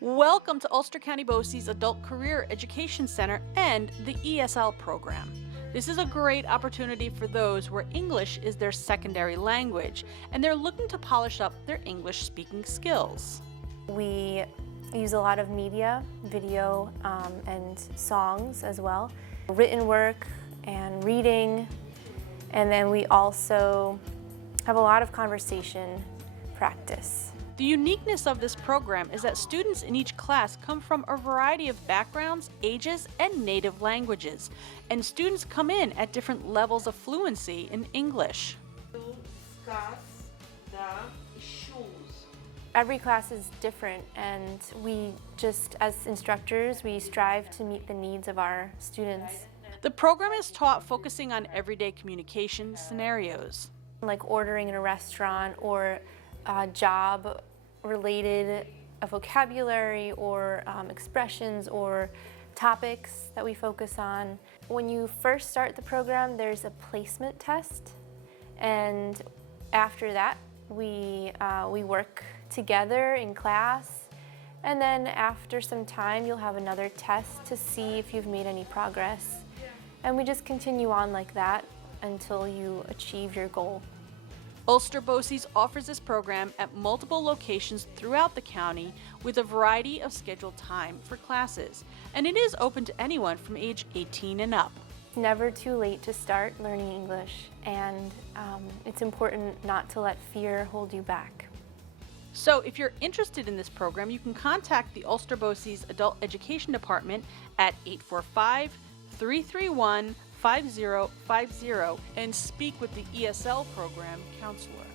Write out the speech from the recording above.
Welcome to Ulster County BOCES Adult Career Education Center and the ESL program. This is a great opportunity for those where English is their secondary language and they're looking to polish up their English speaking skills. We use a lot of media, video, and songs as well, written work and reading, and then we also have a lot of conversation practice. The uniqueness of this program is that students in each class come from a variety of backgrounds, ages, and native languages, and students come in at different levels of fluency in English. Discuss the issues. Every class is different, and we just, as instructors, we strive to meet the needs of our students. The program is taught focusing on everyday communication scenarios. Like ordering in a restaurant or job related vocabulary or expressions or topics that we focus on. When you first start the program, there's a placement test, and after that we work together in class, and then after some time you'll have another test to see if you've made any progress, and we just continue on like that until you achieve your goal. Ulster BOCES offers this program at multiple locations throughout the county with a variety of scheduled time for classes, and it is open to anyone from age 18 and up. It's never too late to start learning English, and it's important not to let fear hold you back. So if you're interested in this program, you can contact the Ulster BOCES Adult Education Department at 845-331-5050 and speak with the ESL program counselor.